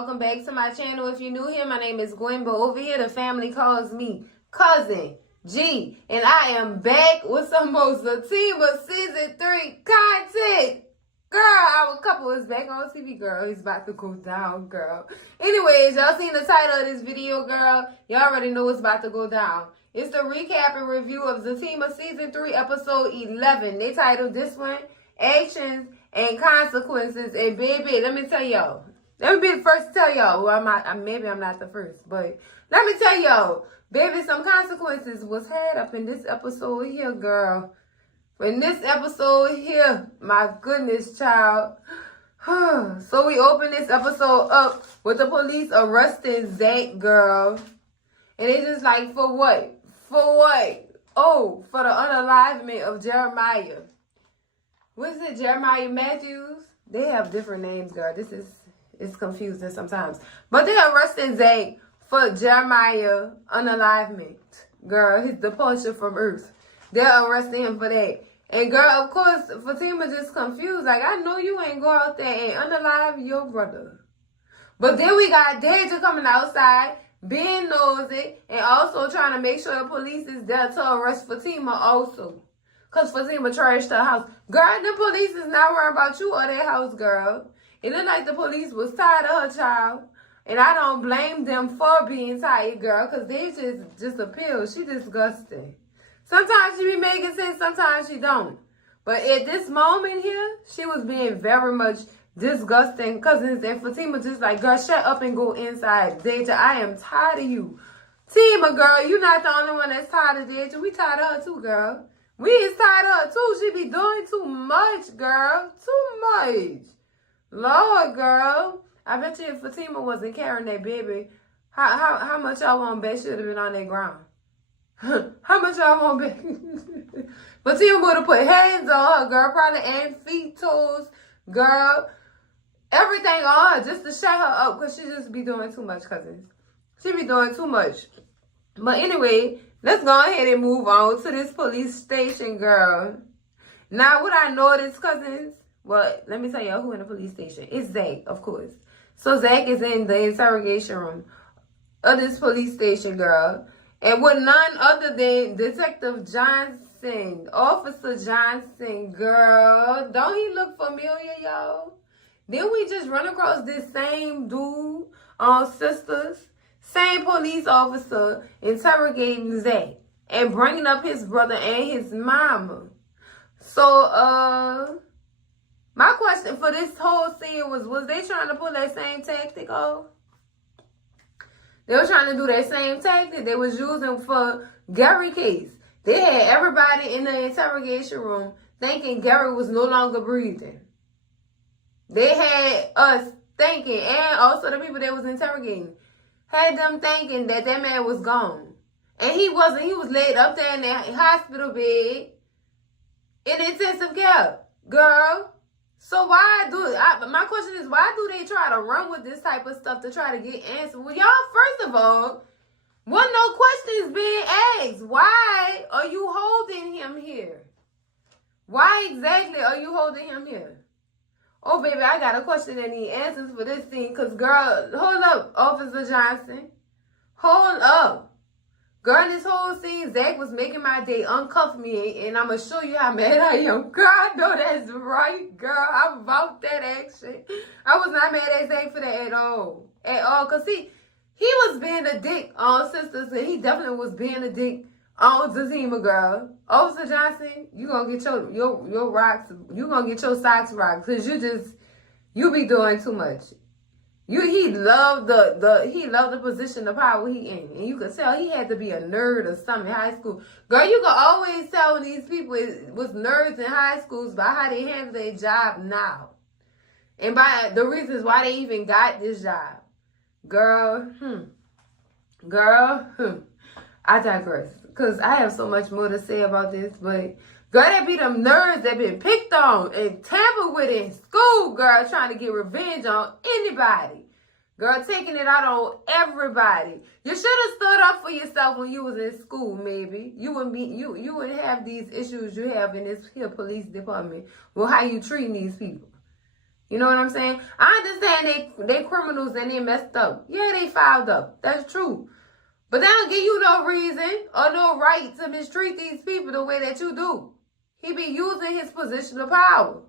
welcome back to my channel. If you're new here, my name is Gwen, but over here the family calls me Cousin G, and I am back with some more Zatima Season 3 content. Girl, our couple is back on TV, girl. He's about to go down, girl. Anyways, y'all seen the title of this video, girl. Y'all already know what's about to go down. It's the recap and review of Zatima Season 3, Episode 11. They titled this one, Actions and Consequences. And baby, let me tell y'all. Let me be the first to tell y'all. Well, maybe I'm not the first, but let me tell y'all. Baby, some consequences was had up in this episode here, girl. In this episode here, my goodness, child. So we open this episode up with the police arresting Zac, girl. And they just like, for what? For what? Oh, for the unalivement of Jeremiah. What is it, Jeremiah Matthews? They have different names, girl. It's confusing sometimes. But they're arresting Zac for Jeremiah unalivement. Girl, his departure from earth. They're arresting him for that. And girl, of course, Fatima just confused. Like, I know you ain't go out there and unalive your brother. But then we got Deja coming outside, being nosy, and also trying to make sure the police is there to arrest Fatima also. Because Fatima trashed her house. Girl, the police is not worried about you or their house, girl. It looked like the police was tired of her child. And I don't blame them for being tired, girl, because they just appeal. She disgusting. Sometimes she be making sense, sometimes she don't. But at this moment here, she was being very much disgusting. Cousins and Fatima just like, girl, shut up and go inside. Deja, I am tired of you. Tima, girl, you not the only one that's tired of Deja. We tired of her too, girl. We is tired of her too. She be doing too much, girl. Too much. Lord, girl. I bet you if Fatima wasn't carrying that baby, how much y'all want bet should have been on that ground? How much y'all want bet? Fatima would have put hands on her, girl. Probably and feet, toes, girl. Everything on her just to shut her up because she just be doing too much, cousins. She be doing too much. But anyway, let's go ahead and move on to this police station, girl. Now, what I noticed, cousins, well, let me tell y'all who in the police station. It's Zac, of course. So Zac is in the interrogation room of this police station, girl. And with none other than Detective Johnson, Officer Johnson, girl. Don't he look familiar, y'all? Didn't we just run across this same dude on Sisters? Same police officer interrogating Zac and bringing up his brother and his mama. So, my question for this whole scene was they trying to pull that same tactic off? They were trying to do that same tactic they was using for Gary case. They had everybody in the interrogation room thinking Gary was no longer breathing. They had us thinking, and also the people that was interrogating, had them thinking that that man was gone. And he wasn't. He was laid up there in that hospital bed in intensive care. Girl. So my question is, why do they try to run with this type of stuff to try to get answers? Well, y'all, first of all, wasn't no questions being asked. Why are you holding him here? Why exactly are you holding him here? Oh, baby, I got a question that need answers for this thing. Because, girl, hold up, Officer Johnson. Hold up. Girl, this whole scene, Zac was making my day uncuff me, and I'm going to show you how mad I am. Girl, I know that's right, girl. I'm about that action. I was not mad at Zac for that at all. At all. Because, see, he was being a dick on Sisters, and he definitely was being a dick on Zatima, girl. Officer Johnson, you going to get your rocks, you going to get your socks rocked, because you be doing too much. He loved the position of power he in. And you could tell he had to be a nerd or something in high school. Girl, you can always tell when these people was nerds in high schools by how they handle their job now. And by the reasons why they even got this job. Girl, I digress. Because I have so much more to say about this. But, girl, that be them nerds that been picked on and tampered with in school, girl, trying to get revenge on anybody. Girl, taking it out on everybody. You should have stood up for yourself when you was in school, maybe. You wouldn't have these issues you have in this here police department. Well, how you treating these people. You know what I'm saying? I understand they criminals and they messed up. Yeah, they fouled up. That's true. But they don't give you no reason or no right to mistreat these people the way that you do. He be using his position of power.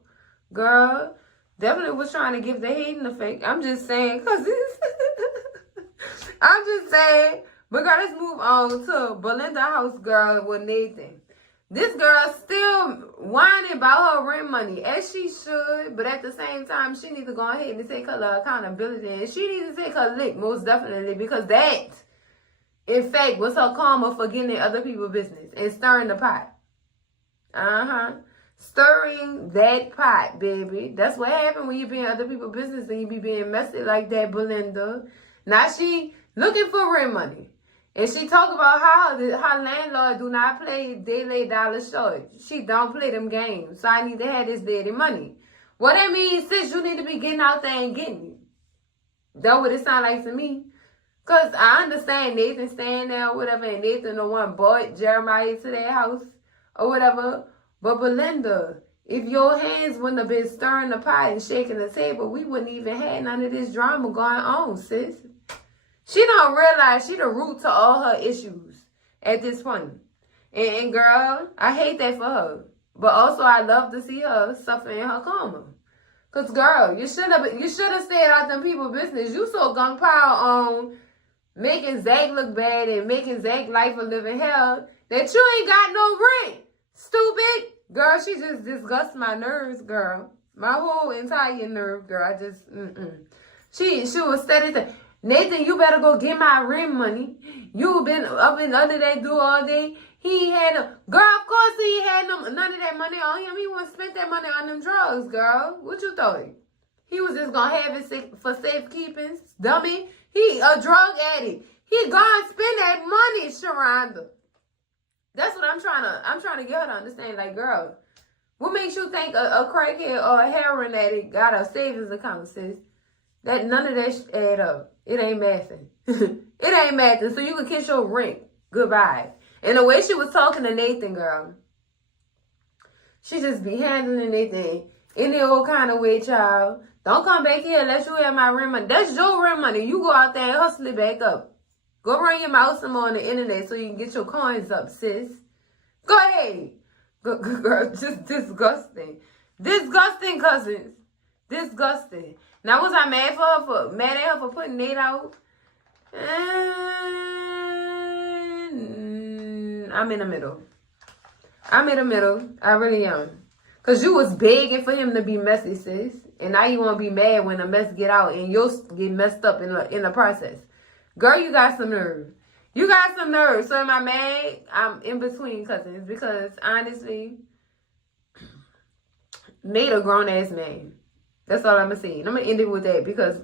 Girl, definitely was trying to give the hating effect. I'm just saying, cause I'm just saying. But girl, let's move on to Belinda House girl with Nathan. This girl still whining about her rent money, as she should, but at the same time, she needs to go ahead and take her accountability, and she needs to take her lick, most definitely, because that, in fact, was her karma for getting in other people's business and stirring the pot. Stirring that pot, baby. That's what happened when you be in other people's business and you be being messy like that, Belinda. Now she looking for rent money. And she talk about how her landlord do not play daily dollar short. She don't play them games. So I need to have this daily money. What that means, sis, you need to be getting out there and getting it. That's what it sound like to me. Because I understand Nathan staying there or whatever, and Nathan the one bought Jeremiah to their house or whatever. But Belinda, if your hands wouldn't have been stirring the pot and shaking the table, we wouldn't even have none of this drama going on, sis. She don't realize she the root to all her issues at this point. And girl, I hate that for her. But also I love to see her suffering her karma. Cause girl, you should have stayed out them people's business. You so gung-pao on making Zac look bad and making Zac life a living hell that you ain't got no rent. Stupid. Girl, she just disgusts my nerves, girl. My whole entire nerve, girl. I just, She was steady to, Nathan, you better go get my rent money. You been up and under that door all day. He had a, girl, of course he had none of that money on him. He wouldn't spend that money on them drugs, girl. What you thought? He was just gonna have it for safekeeping, dummy. He a drug addict. He gonna spend that money, Sharonda. That's what I'm trying to get her to understand. Like, girl, what makes you think a crackhead or a heroin addict got a savings account, sis? That none of that add up. It ain't mathing. It ain't mathing. So you can kiss your rent goodbye. And the way she was talking to Nathan, girl, she just be handling Nathan any old kind of way, child. Don't come back here unless you have my rent money. That's your rent money. You go out there and hustle it back up. Go run your mouth some more on the internet so you can get your coins up, sis. Go ahead. Girl, just disgusting. Disgusting, cousins. Disgusting. Now, was I mad at her for putting Nate out? I'm in the middle. I really am. Because you was begging for him to be messy, sis. And now you want to be mad when the mess get out and you'll get messed up in the process. Girl, you got some nerve. You got some nerve. So am I mad? I'm in between, cousins. Because, honestly, Nate a grown-ass man. That's all I'm going to say. And I'm going to end it with that because,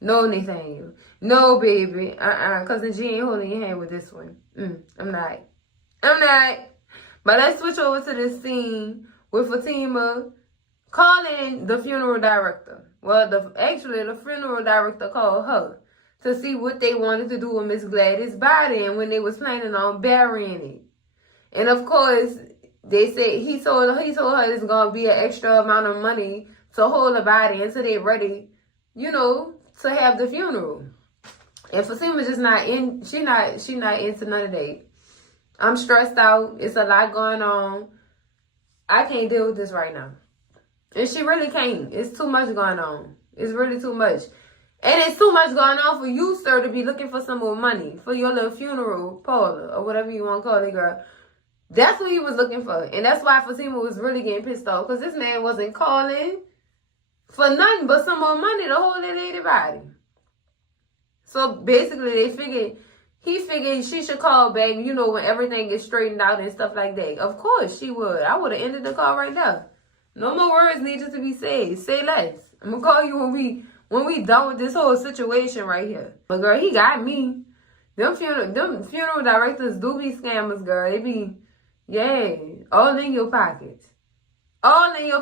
no, Nathaniel. No, baby. Cousin G ain't holding your hand with this one. I'm not. But let's switch over to this scene with Fatima calling the funeral director. Well, actually, the funeral director called her to see what they wanted to do with Miss Gladys' body and when they was planning on burying it. And, of course, they said he told her it's going to be an extra amount of money to hold the body until they ready, to have the funeral. And Fatima's just not in. She not into none of that. I'm stressed out. It's a lot going on. I can't deal with this right now. And she really can't. It's too much going on. It's really too much. And it's too much going on for you, sir, to be looking for some more money for your little funeral parlor or whatever you want to call it, girl. That's what he was looking for. And that's why Fatima was really getting pissed off. Because this man wasn't calling for nothing but some more money to hold that lady body. So basically, he figured she should call back, when everything gets straightened out and stuff like that. Of course she would. I would have ended the call right there. No more words needed to be said. Say less. I'm going to call you when we done with this whole situation right here. But girl, he got me. Them funeral directors do be scammers, girl. They be, all in your pockets. All in your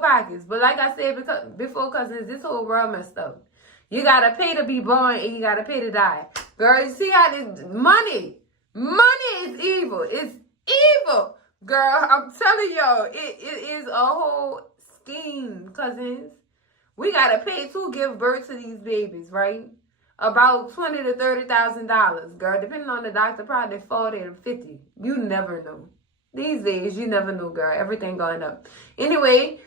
pockets. But like I said before, cousins, this whole world messed up. You gotta pay to be born and you gotta pay to die. Girl, you see how this money is evil. It's evil. Girl, I'm telling y'all, it is a whole scheme, cousins. We got to pay to give birth to these babies, right? About $20,000 to $30,000, girl. Depending on the doctor, probably 40 to 50. You never know. These days, you never know, girl. Everything going up. Anyway,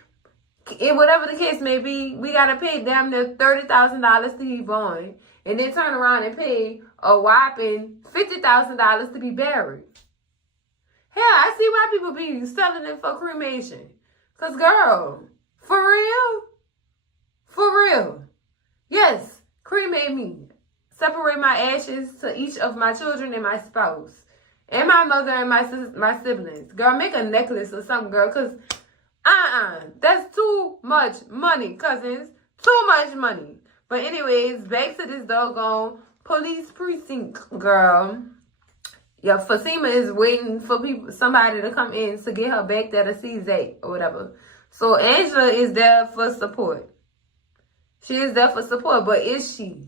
whatever the case may be, we got to pay damn near $30,000 to be born. And then turn around and pay a whopping $50,000 to be buried. Hell, I see why people be selling it for cremation. Because, girl, for real? For real. Yes, cremate me. Separate my ashes to each of my children and my spouse. And my mother and my siblings. Girl, make a necklace or something, girl. Because, that's too much money, cousins. Too much money. But anyways, back to this doggone police precinct, girl. Yeah, Fatima is waiting for somebody to come in to get her back there to see Zac or whatever. So Angela is there for support. She is there for support, but is she?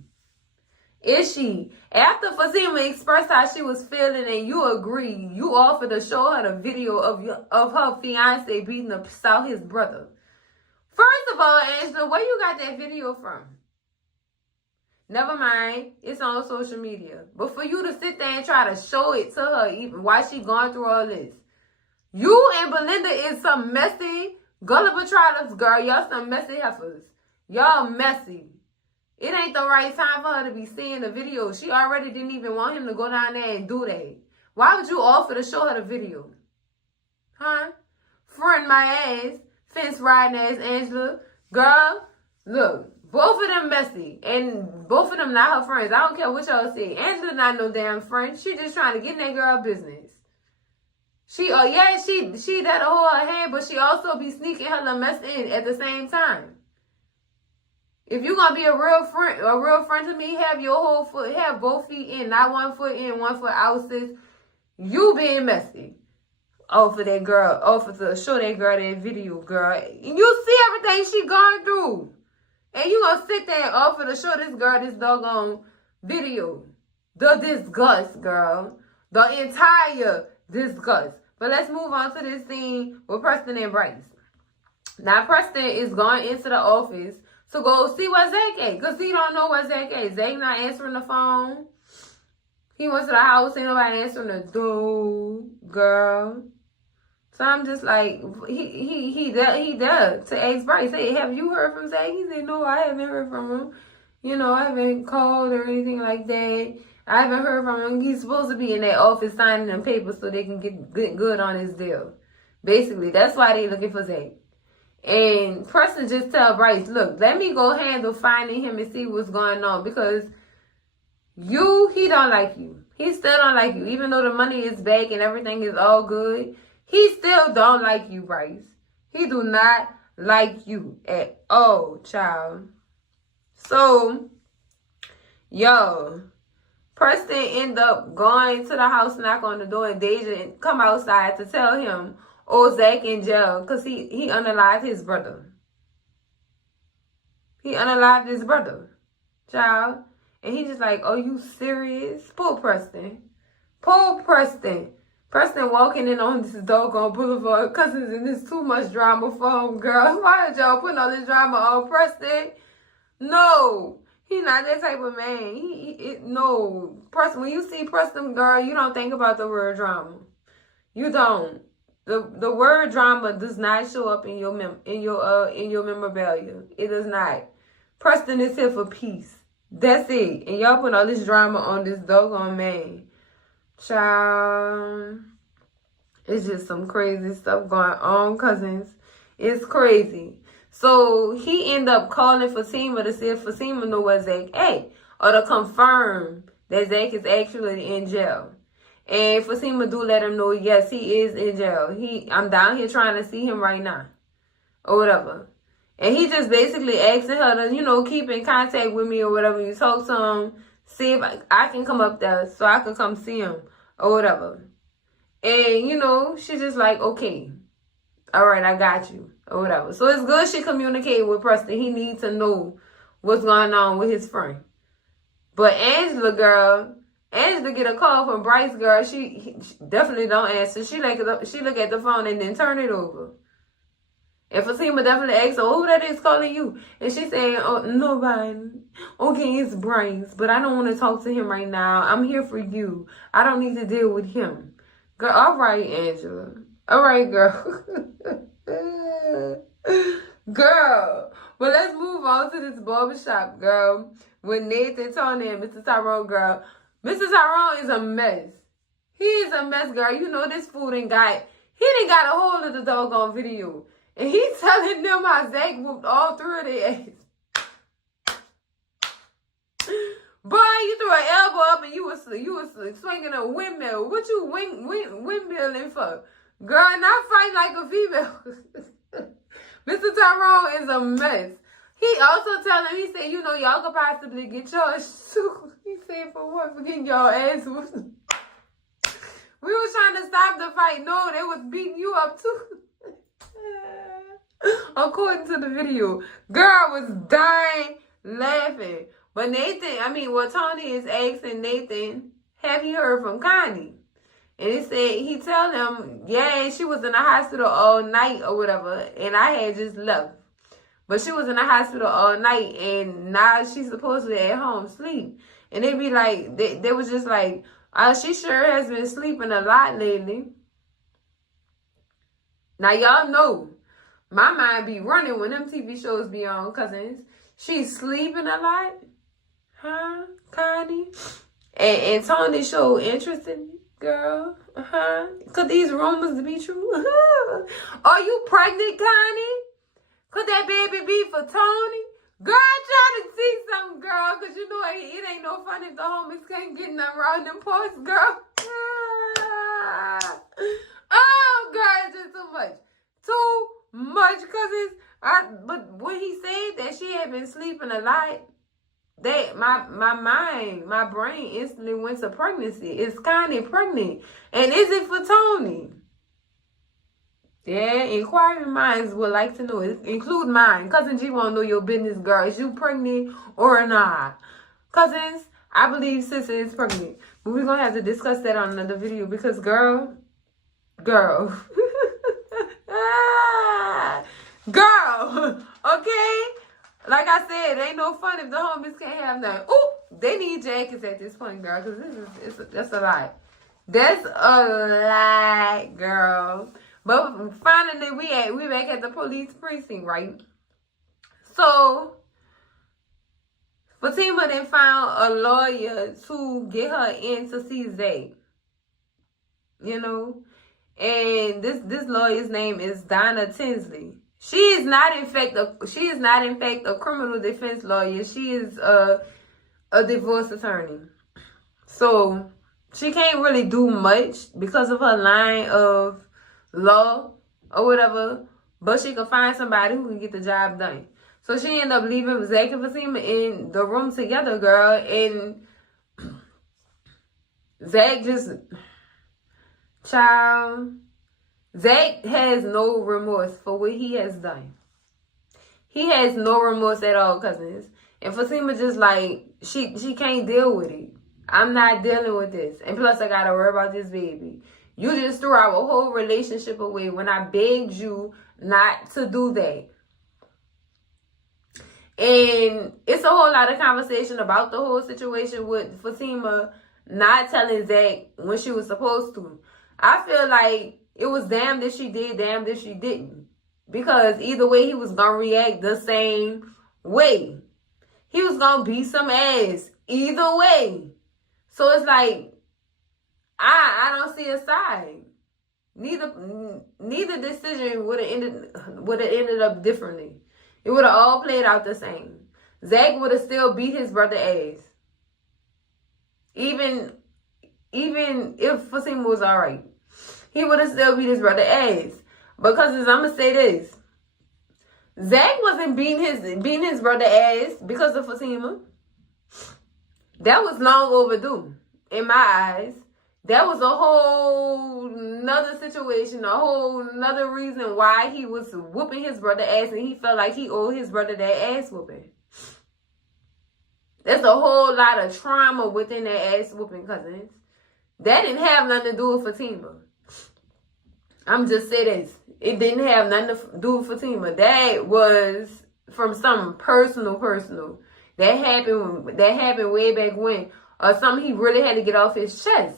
Is she? After Fatima expressed how she was feeling and you agree, you offered to show her the video of her fiance beating out his brother. First of all, Angela, where you got that video from? Never mind, it's on social media. But for you to sit there and try to show it to her even while she going through all this. You and Belinda is some messy, gullible trotters, girl. Y'all some messy heifers. Y'all messy. It ain't the right time for her to be seeing the video. She already didn't even want him to go down there and do that. Why would you offer to show her the video? Huh? Friend my ass, fence riding ass Angela. Girl, look. Both of them messy. And both of them not her friends. I don't care what y'all say. Angela not no damn friend. She just trying to get in that girl business. She that to hold her hand, but she also be sneaking her little mess in at the same time. If you gonna be a real friend to me, have both feet in, not 1 foot in, 1 foot out, sis. You being messy. Offer that girl, to show that girl that video, girl. And you see everything she gone through. And you gonna sit there and offer to show this girl this doggone video. The disgust, girl. The entire disgust. But let's move on to this scene with Preston and Bryce. Now, Preston is going into the office to go see what Zac at. Because he don't know what Zac at. Zac not answering the phone. He went to the house, ain't nobody answering the door, girl. So I'm just like, he does to ask Bryce, hey, have you heard from Zac? He said, no, I haven't heard from him. You know, I haven't called or anything like that. I haven't heard from him. He's supposed to be in that office signing them papers so they can get good on his deal. Basically, that's why they looking for Zac. And Preston just tell Bryce, look, let me go handle finding him and see what's going on. Because he don't like you. He still don't like you. Even though the money is back and everything is all good. He still don't like you, Bryce. He do not like you at all, child. So, yo, Preston end up going to the house, knock on the door, and Deja come outside to tell him, oh, Zac in jail, because he unalived his brother. He unalived his brother, child. And he's just like, oh, you serious? Poor Preston. Poor Preston. Preston walking in on this doggone boulevard cousins and there's too much drama for him, girl. Why did y'all put all this drama on Preston? No, he's not that type of man. No. Preston, when you see Preston, girl, you don't think about the word drama. You don't. The word drama does not show up in your memorabilia. It does not. Preston is here for peace. That's it. And y'all put all this drama on this doggone man. Child, it's just some crazy stuff going on, cousins. It's crazy. So he ended up calling Fatima to see if Fatima know what Zac at, or to confirm that Zac is actually in jail. And Fatima do let him know, yes, he is in jail. I'm down here trying to see him right now, or whatever. And he just basically asking her to, keep in contact with me or whatever. You talk to him. See if I can come up there so I can come see him or whatever. And, she's just like, okay, all right, I got you or whatever. So it's good she communicated with Preston. He needs to know what's going on with his friend. But Angela get a call from Bryce, girl. She definitely don't answer. She look at the phone and then turn it over. And Fatima definitely asked her, oh, who that is calling you? And she saying, oh, nobody. Okay, it's Brains, but I don't want to talk to him right now. I'm here for you. I don't need to deal with him. Girl, all right, Angela. All right, girl. Girl. But let's move on to this barbershop, girl. With Nathan, Tony, and Mr. Tyrone, girl. Mr. Tyrone is a mess. He is a mess, girl. You know this fool he done got a hold of the doggone video. And he's telling them how Zac whooped all three of their ass. Boy, you threw an elbow up and you was swinging a windmill. What you windmilling for? Girl, not fight like a female. Mr. Tyrone is a mess. He also telling him, he said, you know, y'all could possibly get charged too. He said, for what? For getting y'all ass whooped. We was trying to stop the fight. No, they was beating you up too. According to the video. Girl was dying laughing. But Tony is asking Nathan, have you heard from Connie? And he tell him, yeah, she was in the hospital all night or whatever. And I had just left. But she was in the hospital all night. And now she's supposedly at home sleep. And they be like, they was just like, she sure has been sleeping a lot lately. Now, y'all know, my mind be running when them TV shows be on, cousins. She's sleeping a lot? Huh, Connie? And Tony showed interest in me, girl. Could these rumors be true? Are you pregnant, Connie? Could that baby be for Tony? Girl, I'm trying to see something, girl, because you know it ain't no fun if the homies can't get nothing around them parts, girl. Oh, girl, it's just too much. Too much, cousins. But when he said that she had been sleeping a lot, that my brain instantly went to pregnancy. Is Connie pregnant? And is it for Tony? Yeah, inquiring minds would like to know, include mine. Cousin G won't know your business, girl. Is you pregnant or not? Cousins, I believe sister is pregnant. But we're going to have to discuss that on another video because, girl. Girl, okay? Like I said, it ain't no fun if the homies can't have nothing. Ooh, they need jackets at this point, girl, because that's a lot. That's a lot, girl. But finally, we back at the police precinct, right? So, Fatima then found a lawyer to get her in to see Zac. You know? And this lawyer's name is Donna Tinsley. She is not in fact a criminal defense lawyer. She is a divorce attorney. So she can't really do much because of her line of law or whatever. But she can find somebody who can get the job done. So she ended up leaving Zac and Fatima in the room together, girl. And Zac just... Child, Zac has no remorse for what he has done. He has no remorse at all, cousins. And Fatima just like, she can't deal with it. I'm not dealing with this. And plus, I gotta worry about this baby. You just threw our whole relationship away when I begged you not to do that. And it's a whole lot of conversation about the whole situation with Fatima not telling Zac when she was supposed to. I feel like it was damned if she did, damned if she didn't. Because either way, he was going to react the same way. He was going to beat some ass. Either way. So it's like, I don't see a side. Neither decision would have ended up differently. It would have all played out the same. Zac would have still beat his brother ass. Even if Fatima was alright, he would have still beat his brother ass. Because I'm gonna say this, Zac wasn't beating his brother ass because of Fatima. That was long overdue in my eyes. That was a whole nother situation, a whole nother reason why he was whooping his brother ass, and he felt like he owed his brother that ass whooping. There's a whole lot of trauma within that ass whooping, cousins. That didn't have nothing to do with Fatima. I'm just saying this. It didn't have nothing to do with Fatima. That was from something personal. That happened way back when. Or something he really had to get off his chest.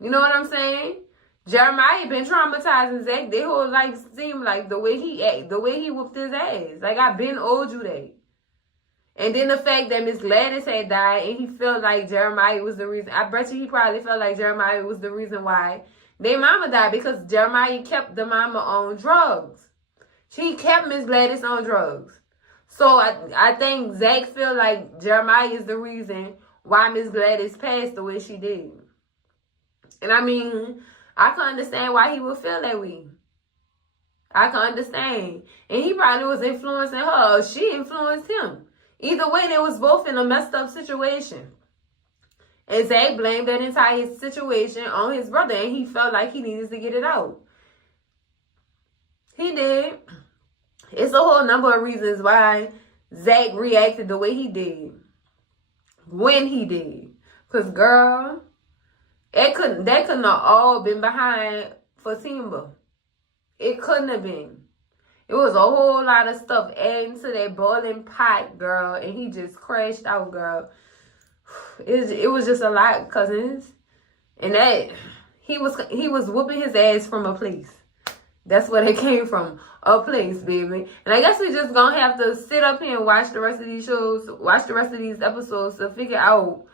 You know what I'm saying? Jeremiah been traumatizing Zac. Their whole life seemed like the way he act, the way he whooped his ass. Like, I been owed you that. And then the fact that Miss Gladys had died and he felt like Jeremiah was the reason. I bet you he probably felt like Jeremiah was the reason why their mama died, because Jeremiah kept the mama on drugs. She kept Miss Gladys on drugs. So I think Zac feel like Jeremiah is the reason why Miss Gladys passed the way she did. And I mean, I can understand why he would feel that way. I can understand. And he probably was influencing her, or she influenced him. Either way, they was both in a messed up situation. And Zac blamed that entire situation on his brother, and he felt like he needed to get it out. He did. It's a whole number of reasons why Zac reacted the way he did. When he did. Because, girl, that couldn't have all been behind Fatima. It couldn't have been. It was a whole lot of stuff adding to that boiling pot, girl. And he just crashed out, girl. It was just a lot, cousins. And that he was whooping his ass from a place. That's where it came from. A place, baby. And I guess we just gonna have to sit up here and watch the rest of these shows, watch the rest of these episodes to figure out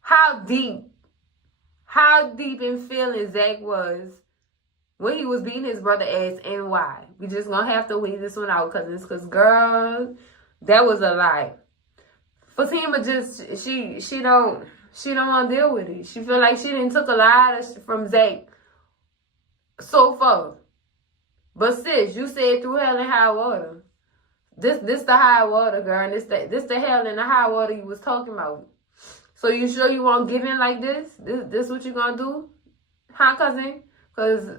how deep in feeling Zac was when he was beating his brother ass and why. We just gonna have to wait this one out, cousins. Because, girl, that was a lie. Fatima just, she don't want to deal with it. She feel like she didn't took a lot from Zac so far. But sis, you said through hell and high water. This the high water, girl. And this the hell and the high water you was talking about. So you sure you won't give in like this? This what you gonna do? Huh, cousin? Because,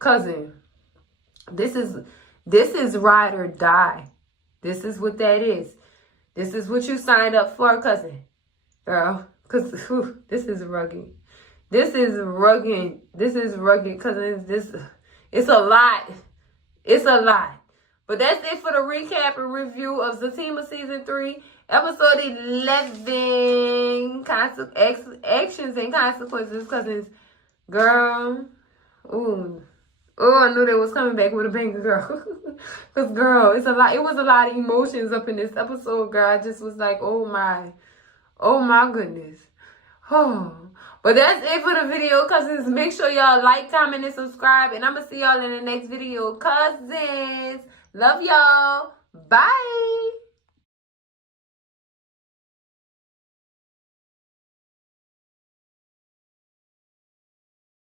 cousin, this is ride or die. This is what that is. This is what you signed up for, cousin. Girl, because this is rugged. This is rugged. This is rugged, cousin. It's a lot. It's a lot. But that's it for the recap and review of Zatima Season 3, Episode 11, Actions and Consequences, cousins. Girl, ooh. Oh, I knew they was coming back with a banger, girl. Because, girl, it's a lot. It was a lot of emotions up in this episode, girl. I just was like, oh my goodness. Oh. But that's it for the video, cousins. Make sure y'all like, comment, and subscribe. And I'm going to see y'all in the next video, cousins. Love y'all. Bye.